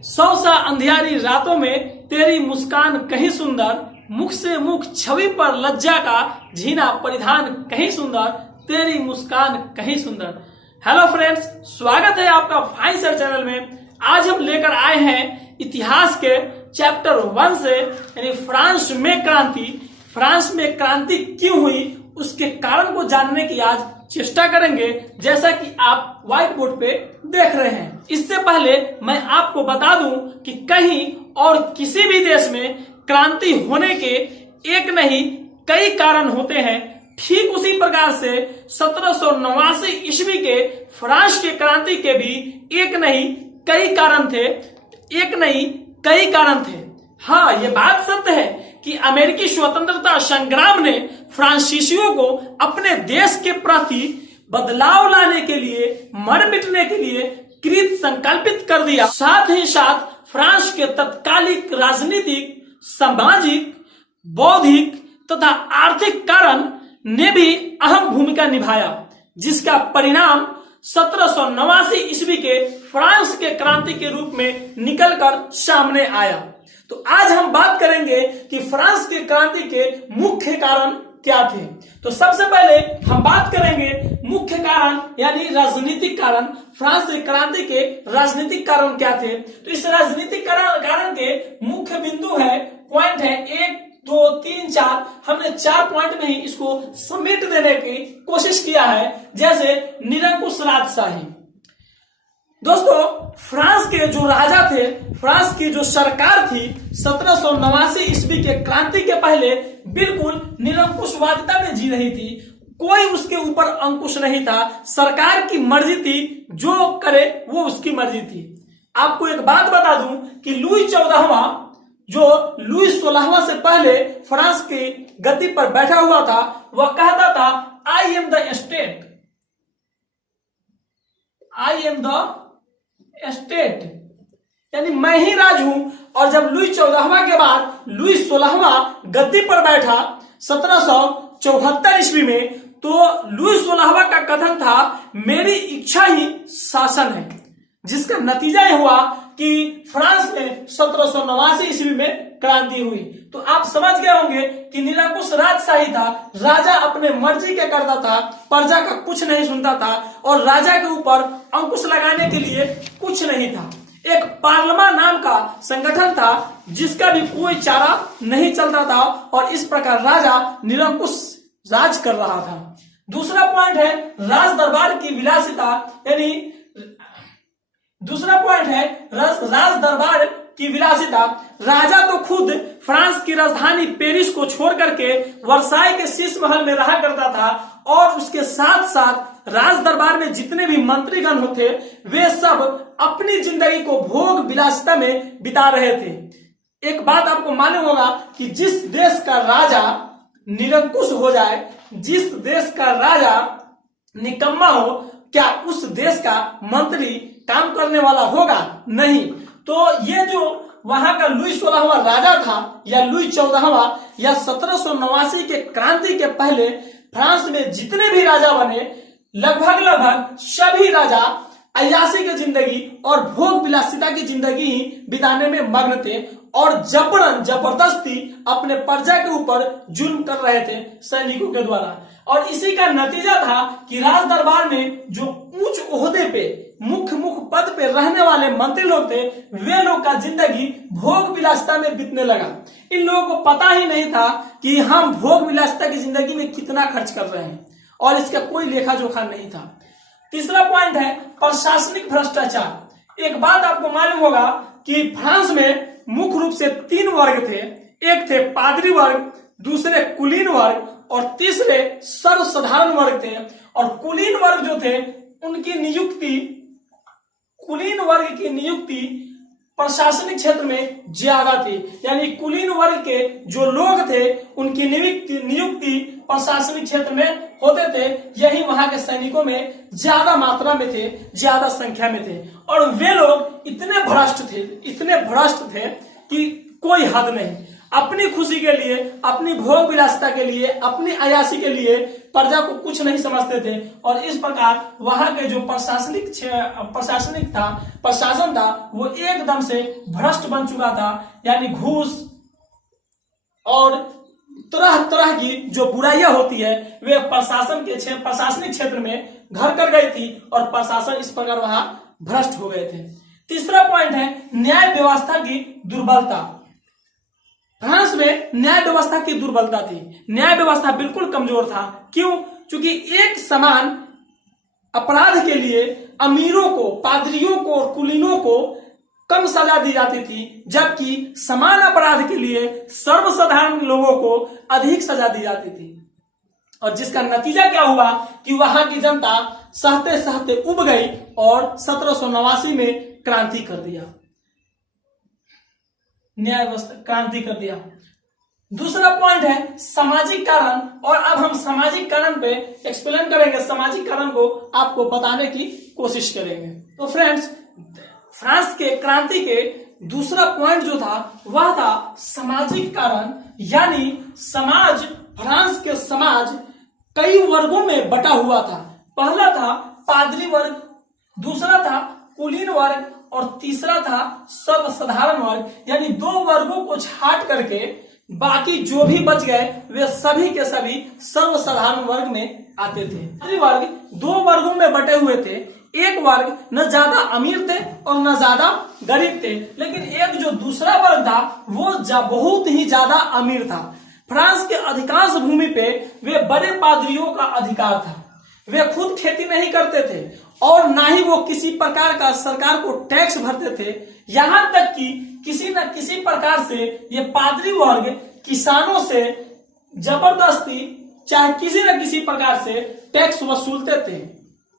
100 अंधियारी रातों में तेरी मुस्कान कहीं सुंदर, मुख से मुख छवि पर लज्जा का झीना परिधान कहीं सुंदर, तेरी मुस्कान कहीं सुंदर। हेलो फ्रेंड्स, स्वागत है आपका फाइन सर चैनल में। आज हम लेकर आए हैं इतिहास के चैप्टर 1 से, यानी फ्रांस में क्रांति। फ्रांस में क्रांति क्यों हुई, उसके कारण को जानने की आज चेष्टा करेंगे, जैसा कि आप व्हाइट बोर्ड पे देख रहे हैं। इससे पहले मैं आपको बता दूं कि कहीं और किसी भी देश में क्रांति होने के एक नहीं कई कारण होते हैं। ठीक उसी प्रकार से 1789 ईस्वी के फ्रांस की क्रांति के भी एक नहीं कई कारण थे, एक नहीं कई कारण थे। हाँ, ये बात सत्य है कि अमेरिकी स्वतंत्रता संग्राम ने फ्रांसीसियों को अपने देश के प्रति बदलाव लाने के लिए, मर मिटने के लिए कृत संकल्पित कर दिया। साथ ही साथ फ्रांस के तत्कालिक राजनीतिक, सामाजिक, बौद्धिक तथा आर्थिक कारण ने भी अहम भूमिका निभाया, जिसका परिणाम 1789 ईस्वी के फ्रांस के क्रांति के रूप में निकलकर सामने आया। तो आज हम बात करेंगे कि फ्रांस की क्रांति के मुख्य कारण क्या थे। तो सबसे पहले हम बात करेंगे मुख्य कारण यानी राजनीतिक कारण। फ्रांस की क्रांति के राजनीतिक कारण क्या थे। तो इस राजनीतिक कारण के मुख्य बिंदु है, पॉइंट है 1, 2, 3, 4। हमने 4 पॉइंट में ही इसको समेट देने की कोशिश किया है, जैसे निरंकुश राजशाही। दोस्तों, फ्रांस के जो राजा थे, फ्रांस की जो सरकार थी 1789 ईस्वी के क्रांति के पहले बिल्कुल निरंकुशवादिता में जी रही थी। कोई उसके ऊपर अंकुश नहीं था, सरकार की मर्जी थी, जो करे वो उसकी मर्जी थी। आपको एक बात बता दूं कि लुई 14वां जो लुई 16वां से पहले फ्रांस की गद्दी पर बैठा हुआ था, वह कहता था I am the state, I am the state, यानी मैं ही राज हूं। और जब लुई 14वां के बाद लुई 16वां गद्दी पर बैठा 1774 ईस्वी में, तो लुई 16वां का कथन था मेरी इच्छा ही शासन है, जिसका नतीजा यह हुआ कि फ्रांस में 1789 ईस्वी में क्रांति हुई। तो आप समझ गए होंगे कि निरंकुश राजशाही था, राजा अपने मर्जी के करता था, प्रजा का कुछ नहीं सुनता था, और राजा के ऊपर अंकुश लगाने के लिए कुछ नहीं था। एक पार्लियामेंट नाम का संगठन था, जिसका भी कोई चारा नहीं चलता था, और इस प्रकार राजा निरंकुश राज कर रहा था। दूसरा पॉइंट है राज दरबार की विलासिता, यानी दूसरा पॉइंट है राज दरबार की विलासिता। राजा तो खुद फ्रांस की राजधानी पेरिस को छोड़ करके वर्साई के शीश महल में रहा करता था, और उसके साथ साथ राज दरबार में जितने भी मंत्रीगण होते, वे सब अपनी जिंदगी को भोग विलासिता में बिता रहे थे। एक बात आपको मालूम होगा कि जिस देश का राजा निरंकुश हो जाए, जिस देश का राजा निकम्मा हो, क्या उस देश का मंत्री काम करने वाला होगा? नहीं। तो ये जो वहां का लुई 16वां राजा था, या लुई 14वां, या 1789 के क्रांति के पहले फ्रांस में जितने भी राजा बने, लगभग सभी राजा अय्याशी की जिंदगी और भोग विलासिता की जिंदगी ही बिताने में मग्न थे, और जबरदस्ती अपने प्रजा के ऊपर जुल्म कर रहे थे सैनिकों के द्वारा। और इसी का नतीजा था कि राज दरबार में जो उच्च ओहदे पे, मुख्य पद पे रहने वाले मंत्री लोग थे, वे लोग का जिंदगी भोग विलासिता में बीतने लगा। इन लोगों को पता ही नहीं था कि हम भोग विलासिता की जिंदगी में कितना खर्च कर रहे हैं, और इसका कोई लेखा जोखा नहीं था। तीसरा पॉइंट है प्रशासनिक भ्रष्टाचार। एक बात आपको मालूम होगा कि फ्रांस में मुख्य रूप से 3 वर्ग थे। एक थे पादरी वर्ग, दूसरे कुलीन वर्ग, और तीसरे सर्वसाधारण वर्ग थे। और कुलीन वर्ग जो थे, उनकी नियुक्ति, कुलीन वर्ग की नियुक्ति प्रशासनिक क्षेत्र में ज्यादा थी, यानी कुलीन वर्ग के जो लोग थे, उनकी नियुक्ति प्रशासनिक क्षेत्र में होते थे। यही वहां के सैनिकों में ज्यादा मात्रा में थे, ज्यादा संख्या में थे। और वे लोग इतने भ्रष्ट थे कि कोई हद नहीं। अपनी खुशी के लिए, अपनी भोग विलासिता के लिए, अपनी अयाशी के लिए प्रजा को कुछ नहीं समझते थे और इस प्रकार वहां के जो प्रशासन था वो एकदम से भ्रष्ट बन चुका था। यानी घूस और तरह तरह की जो बुराइयां होती है वे प्रशासनिक क्षेत्र में घर कर गई थी और प्रशासन इस प्रकार वहां भ्रष्ट हो गए थे। तीसरा पॉइंट है न्याय व्यवस्था की दुर्बलता। फ्रांस में न्याय व्यवस्था की दुर्बलता थी। न्याय व्यवस्था बिल्कुल कमजोर था। क्यों? क्योंकि एक समान अपराध के लिए अमीरों को, पादरियों को और कुलीनों को कम सजा दी जाती थी, जबकि समान अपराध के लिए सर्वसाधारण लोगों को अधिक सजा दी जाती थी। और जिसका नतीजा क्या हुआ कि वहां की जनता सहते सहते उब गई और 1789 में क्रांति कर दिया, न्याय व्यवस्था क्रांति कर दिया। दूसरा पॉइंट है सामाजिक कारण, और अब हम सामाजिक कारण पे एक्सप्लेन करेंगे, सामाजिक कारण को आपको बताने की कोशिश करेंगे। तो फ्रेंड्स, फ्रांस के क्रांति के दूसरा पॉइंट जो था वह था सामाजिक कारण। यानी समाज, फ्रांस के समाज कई वर्गों में बटा हुआ था। पहला था पादरी वर्ग, दूसरा था कुलीन वर्ग और तीसरा था सर्वसाधारण वर्ग। यानी दो वर्गों को छाट करके बाकी जो भी बच गए वे सभी के सभी सर्वसाधारण वर्ग में आते थे। पादरी वर्ग दो वर्गों में बटे हुए थे। एक वर्ग न ज्यादा अमीर थे और न ज्यादा गरीब थे, लेकिन एक जो दूसरा वर्ग था वो बहुत ही ज्यादा अमीर था। फ्रांस के अधिकांश भूमि पे वे बड़े पादरियों का अधिकार था। वे खुद खेती नहीं करते थे और ना ही वो किसी प्रकार का सरकार को टैक्स भरते थे। यहां तक कि किसी न किसी प्रकार से ये पादरी वर्ग किसानों से जबरदस्ती चाहे किसी न किसी प्रकार से टैक्स वसूलते थे,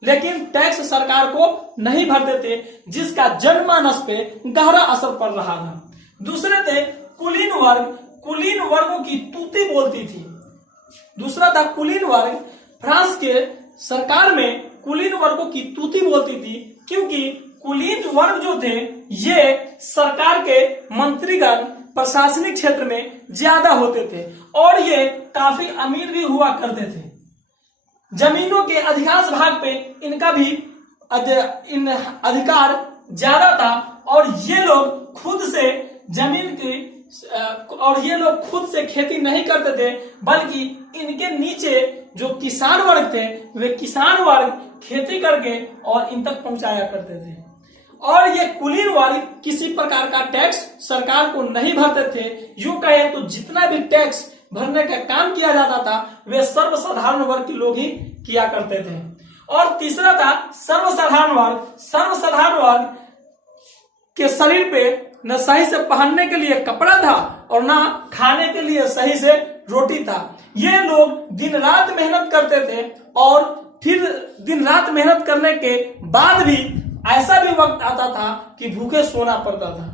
लेकिन टैक्स सरकार को नहीं भरते थे, जिसका जनमानस पे गहरा असर पड़ रहा था। दूसरे थे कुलीन वर्ग। कुलीन वर्गों की तूती बोलती थी। दूसरा था कुलीन वर्ग। फ्रांस के सरकार में कुलीन वर्गों की तूती बोलती थी, क्योंकि कुलीन वर्ग जो थे ये सरकार के मंत्रीगण प्रशासनिक क्षेत्र में ज्यादा होते थे और ये काफी अमीर भी हुआ करते थे। जमीनों के अधिकांश भाग पे इनका भी इन अधिकार ज्यादा था और ये लोग खुद से जमीन की खुद से खेती नहीं करते थे, बल्कि इनके नीचे जो किसान वर्ग थे वे किसान वर्ग खेती करके और इन तक पहुंचाया करते थे। और ये कुलीन वर्ग किसी प्रकार का टैक्स सरकार को नहीं भरते थे। यूं कहे तो जितना भी टैक्स भरने का काम किया जाता था वे सर्वसाधारण वर्ग के लोग ही किया करते थे। और तीसरा था सर्वसाधारण वर्ग। सर्वसाधारण वर्ग के शरीर पे न सही से पहनने के लिए कपड़ा था और न खाने के लिए सही से रोटी था। ये लोग दिन रात मेहनत करते थे और फिर दिन रात मेहनत करने के बाद भी ऐसा भी वक्त आता था कि भूखे सोना पड़ता था।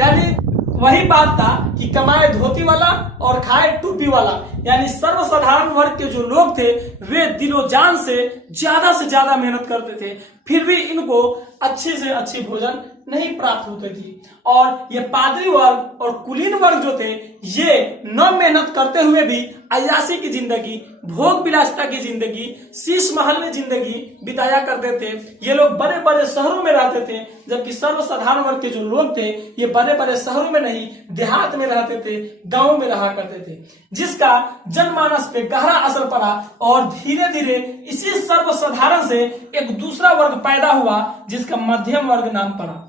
यानी वही बात था कि कमाए धोती वाला और खाए टोपी वाला। यानी सर्वसाधारण वर्ग के जो लोग थे वे दिलो जान से ज्यादा मेहनत करते थे, फिर भी इनको अच्छे से अच्छी भोजन नहीं प्राप्त होती थी। और ये पादरी वर्ग और कुलीन वर्ग जो थे ये न मेहनत करते हुए भी अय्याशी की जिंदगी, भोग विलासिता की जिंदगी, शीश महल में जिंदगी बिताया करते थे। ये लोग बड़े बड़े शहरों में रहते थे, जबकि सर्वसाधारण वर्ग के जो लोग थे ये बड़े बड़े शहरों में नहीं, देहात में रहते थे, गांव में रहा करते थे, जिसका जनमानस पे गहरा असर पड़ा। और धीरे धीरे इसी सर्वसाधारण से एक दूसरा वर्ग पैदा हुआ जिसका मध्यम वर्ग नाम पड़ा,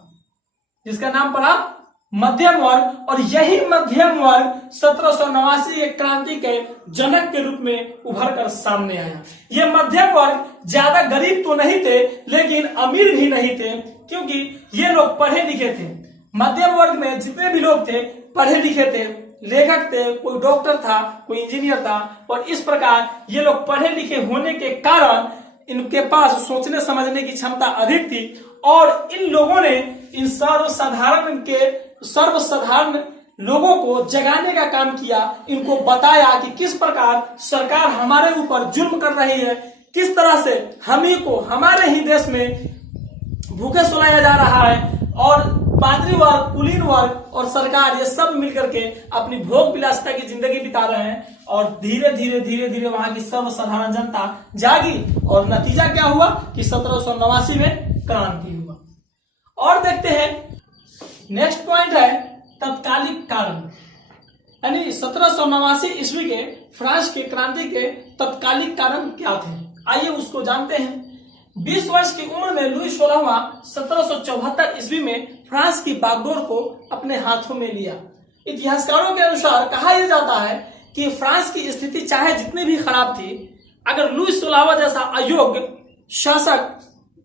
जिसका नाम पड़ा मध्यम वर्ग। और यही मध्यम वर्ग 1789 क्रांति के जनक के रूप में उभर कर सामने आया। ये मध्यम वर्ग ज्यादा गरीब तो नहीं थे लेकिन अमीर भी नहीं थे, क्योंकि ये लोग पढ़े लिखे थे। मध्यम वर्ग में जितने भी लोग थे पढ़े लिखे थे, लेखक थे, कोई डॉक्टर था, कोई इंजीनियर था। और इस प्रकार ये लोग पढ़े लिखे होने के कारण इनके पास सोचने समझने की क्षमता अधिक थी और इन लोगों ने इन सर्वसाधारण लोगों को जगाने का काम किया। इनको बताया कि किस प्रकार सरकार हमारे ऊपर जुल्म कर रही है, किस तरह से हम ही को हमारे ही देश में भूखे सुलाया जा रहा है और पादरी वर्ग, कुलीन वर्ग और सरकार ये सब मिलकर के अपनी भोग विलासिता की जिंदगी बिता रहे हैं और धीरे धीरे वहां की सर्वसाधारण जनता जागी और नतीजा क्या हुआ कि 1789 में क्रांति हुआ। और देखते हैं नेक्स्ट पॉइंट है तत्कालिक कारण, यानी 1789 ईस्वी के फ्रांस की क्रांति के तत्कालिक कारण क्या थे, आइए उसको जानते हैं। 20 वर्ष की उम्र में लुई 16वां 1774 ईस्वी में फ्रांस की बागडोर को अपने हाथों में लिया। इतिहासकारों के अनुसार कहा यह जाता है कि फ्रांस की स्थिति चाहे जितनी भी खराब थी, अगर लुई 16वां जैसा अयोग्य शासक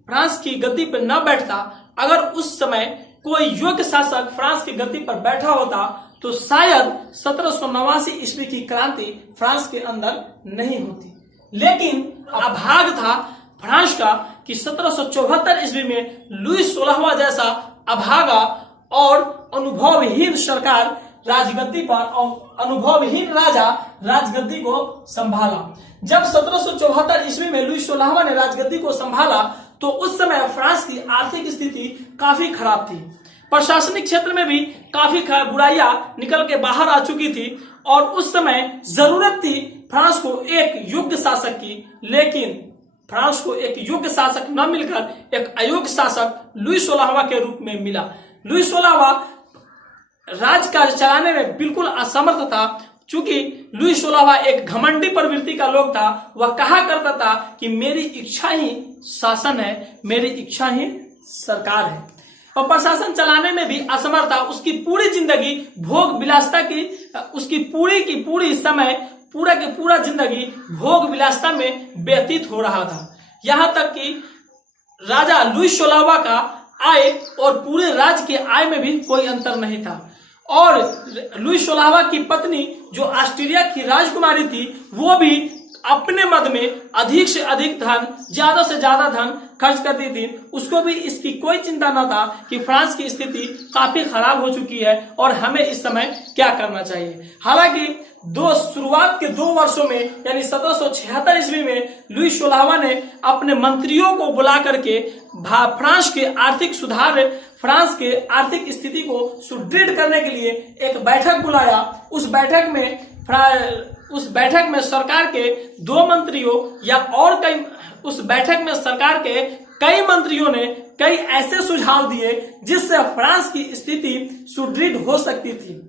फ्रांस की गद्दी पर न बैठता, अगर उस समय कोई योग्य शासक फ्रांस की गद्दी पर बैठा होता तो शायद 1789 ईस्वी की क्रांति फ्रांस के अंदर नहीं होती। लेकिन अभाग था फ्रांस का कि 1774 ईस्वी में लुई 16वां जैसा अभागा और अनुभवहीन सरकार राजगद्दी पर और अनुभवहीन राजा राजगद्दी को संभाला। जब 1774 ईस्वी में लुई 16वां ने राजगद्दी को संभाला तो उस समय फ्रांस की आर्थिक स्थिति काफी खराब थी, प्रशासनिक क्षेत्र में भी काफी बुराइयां निकल के बाहर आ चुकी थी और उस समय जरूरत थी फ्रांस को एक योग्य शासक की। लेकिन फ्रांस को एक योग्य शासक न मिलकर एक अयोग्य शासक लुई 16वां के रूप में मिला। लुई 16वां राजकाज चलाने में बिल्कुल असमर्थ था। चूंकि लुई 16वां एक घमंडी प्रवृत्ति का लोग था, वह कहा करता था कि मेरी इच्छा ही शासन है, मेरी इच्छा ही सरकार है, और प्रशासन चलाने में भी असमर्थ था। उसकी पूरी जिंदगी भोग विलासिता की, उसकी पूरी समय पूरा की पूरा जिंदगी भोग विलासिता में व्यतीत हो रहा था। यहां तक कि राजा लुई 16वां का आय और पूरे राज्य के आय में भी कोई अंतर नहीं था। और लुई 16वां की पत्नी जो ऑस्ट्रिया की राजकुमारी थी, वो भी अपने मद में अधिक से अधिक धन, ज्यादा से ज्यादा धन खर्च कर दी थी। उसको भी इसकी कोई चिंता न था कि फ्रांस की स्थिति काफी खराब हो चुकी है और हमें इस समय क्या करना चाहिए। हालांकि शुरुआत के 2 वर्षों में यानी 1776 ईस्वी में लुई 16वां ने अपने मंत्रियों को बुला करके फ्रांस के आर्थिक सुधार, फ्रांस के आर्थिक स्थिति को सुदृढ़ करने के लिए एक बैठक बुलाया। उस बैठक में सरकार के 2 मंत्रियों या और कई, उस बैठक में सरकार के कई मंत्रियों ने कई ऐसे सुझाव दिए जिससे फ्रांस की स्थिति सुदृढ़ हो सकती थी।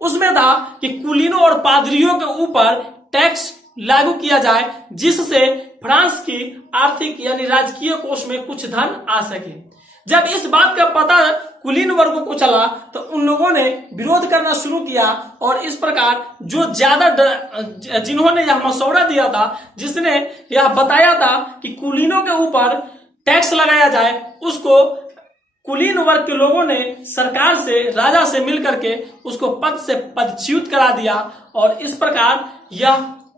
उसमें था कि कुलीनों और पादरियों के ऊपर टैक्स लागू किया जाए जिससे फ्रांस की आर्थिक यानी राजकीय कोष में कुछ धन आ सके। जब इस बात का पता कुलीन वर्गों को चला तो उन लोगों ने विरोध करना शुरू किया और इस प्रकार जिन्होंने यह मसौदा दिया था, जिसने यह बताया था कि कुलीनों के ऊपर टैक्स लगाया जाए, उसको कुलीन वर्ग के लोगों ने सरकार से, राजा से मिलकर के उसको पद से पदच्युत करा दिया और इस प्रकार यह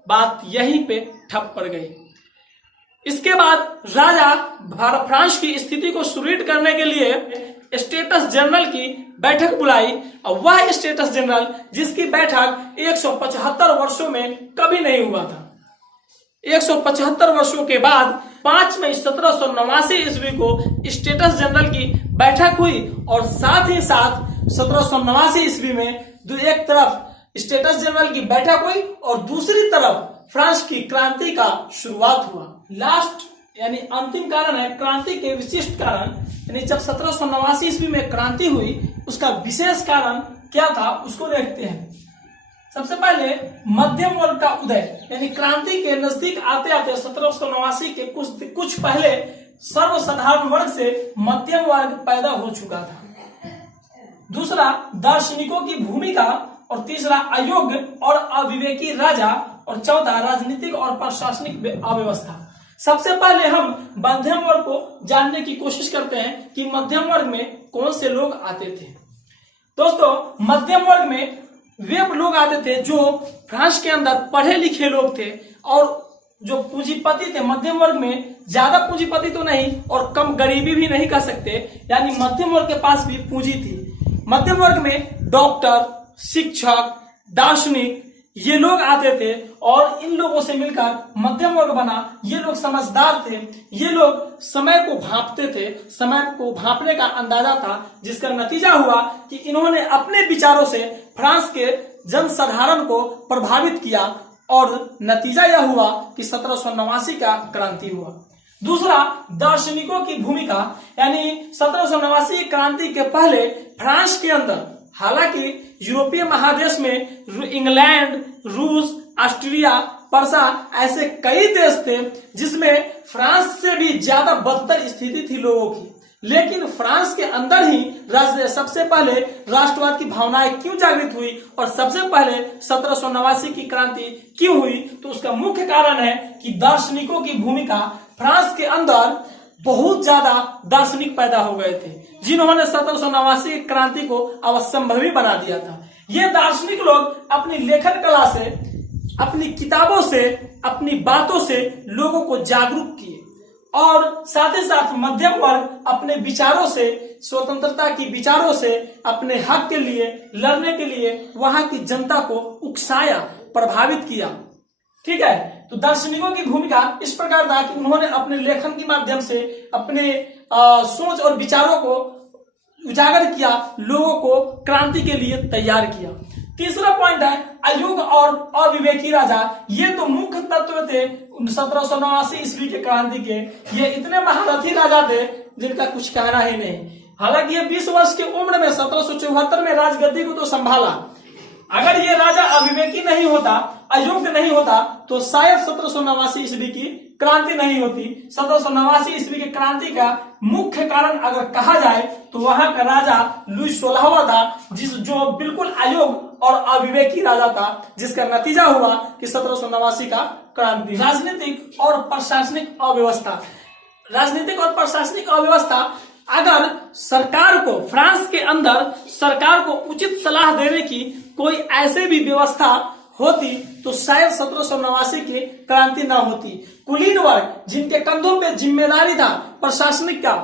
बात यहीं पे ठप पड़ गई। इसके बाद राजा फ्रांस की स्थिति को सुदृढ़ करने के लिए स्टेटस जनरल की बैठक बुलाई और वह स्टेटस जनरल जिसकी बैठक 175 वर्षों में कभी नहीं हुआ था। 175 वर्षों के बाद 5 मई 1789 ईस्वी को स्टेटस जनरल की बैठक हुई और साथ ही साथ 1789 ईस्वी में एक तरफ स्टेटस जनरल की बैठक हुई और दूसरी तरफ फ्रांस की क्रांति का शुरुआत हुआ। लास्ट यानी अंतिम कारण है क्रांति के विशिष्ट कारण, यानी जब 1789 ईस्वी में क्रांति हुई उसका विशेष कारण क्या था उसको देखते हैं। सबसे पहले मध्यम वर्ग का उदय, यानी क्रांति के नजदीक आते आते 1789 के कुछ पहले सर्वसाधारण वर्ग से मध्यम वर्ग पैदा हो चुका था। दूसरा दार्शनिकों की भूमिका और तीसरा अयोग्य और अविवेकी राजा और चौथा राजनीतिक और प्रशासनिक अव्यवस्था। सबसे पहले हम मध्यम वर्ग को जानने की कोशिश करते हैं कि मध्यम वर्ग में कौन से लोग आते थे। दोस्तों, मध्यम वर्ग में वे लोग आते थे जो फ्रांस के अंदर पढ़े लिखे लोग थे और जो पूंजीपति थे। मध्यम वर्ग में ज्यादा पूंजीपति तो नहीं और कम गरीबी भी नहीं कह सकते, यानी मध्यम वर्ग के पास भी पूंजी थी। मध्यम वर्ग में डॉक्टर, शिक्षक, दार्शनिक ये लोग आते थे और इन लोगों से मिलकर मध्यम वर्ग बना। ये लोग समझदार थे, ये लोग समय को भांपते थे, समय को भांपने का अंदाजा था, जिसका नतीजा हुआ कि इन्होंने अपने विचारों से फ्रांस के जनसाधारण को प्रभावित किया और नतीजा यह हुआ कि 1789 का क्रांति हुआ। दूसरा, दार्शनिकों की भूमिका, यानी 1789 क्रांति के पहले फ्रांस के अंदर, हालांकि यूरोपीय महादेश में इंग्लैंड, रूस, ऑस्ट्रिया, पर्सा ऐसे कई देश थे जिसमें फ्रांस से भी ज्यादा बदतर स्थिति थी लोगों की, लेकिन फ्रांस के अंदर ही सबसे पहले राष्ट्रवाद की भावनाएं क्यों जागृत हुई और सबसे पहले 1789 की क्रांति क्यों हुई, तो उसका मुख्य कारण है कि दार्शनिकों की भूमिका। फ्रांस के अंदर बहुत ज्यादा दार्शनिक पैदा हो गए थे जिन्होंने 1789 क्रांति को अवश्यंभावी बना दिया था। ये दार्शनिक लोग अपनी लेखन कला से, अपनी किताबों से, अपनी बातों से लोगों को जागरूक किए और साथ ही साथ मध्यम वर्ग अपने विचारों से, स्वतंत्रता की विचारों से, अपने हक के लिए लड़ने के लिए वहां की जनता को उकसाया, प्रभावित किया। ठीक है, तो दार्शनिकों की भूमिका इस प्रकार था कि उन्होंने अपने लेखन के माध्यम से अपने सोच और विचारों को उजागर किया, लोगों को क्रांति के लिए तैयार किया। तीसरा पॉइंट है अयोग्य और अविवेकी राजा। ये तो मुख्य तत्व थे 1789 ईस्वी के क्रांति के। ये इतने महारथी राजा थे जिनका कुछ कहना ही नहीं। हालांकि ये 20 वर्ष की उम्र में 1774 में राजगद्दी को तो संभाला। अगर ये राजा अविवेकी नहीं होता, अयोग्य नहीं होता, तो शायद 1789 ईस्वी की क्रांति नहीं होती। 1789 ईस्वी की क्रांति का मुख्य कारण अगर कहा जाए तो वहां का राजा लुई 16वां था, जो बिल्कुल अयोग्य और अविवेकी राजा था, जिसका नतीजा हुआ कि 1789 का क्रांति। राजनीतिक और प्रशासनिक अव्यवस्था, राजनीतिक और प्रशासनिक अव्यवस्था, अगर सरकार को, फ्रांस के अंदर सरकार को उचित सलाह देने की कोई ऐसे भी व्यवस्था होती तो शायद 1789 की क्रांति ना होती। कुलीन वर्ग, जिनके कंधों पे जिम्मेदारी था प्रशासनिक का,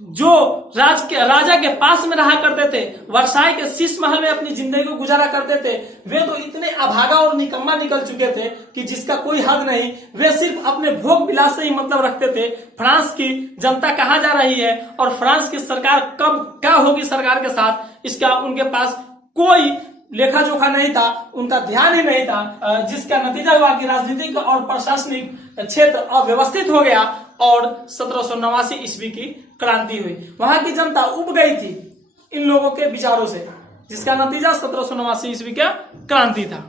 जो राजा के पास में रहा करते थे, वर्साई के शीश महल में अपनी जिंदगी को गुजारा करते थे, वे तो इतने अभागा और निकम्मा निकल चुके थे कि जिसका कोई हद नहीं। वे सिर्फ अपने भोग विलास से ही मतलब रखते थे। फ्रांस की जनता कहाँ जा रही है और फ्रांस की सरकार कब क्या होगी सरकार के साथ, इसका उनके पास कोई लेखा जोखा नहीं था, उनका ध्यान ही नहीं था, जिसका नतीजा हुआ कि राजनीतिक और प्रशासनिक क्षेत्र अव्यवस्थित हो गया और 1789 ईस्वी की क्रांति हुई। वहां की जनता उब गई थी इन लोगों के विचारों से, जिसका नतीजा 1789 ईस्वी का क्रांति था।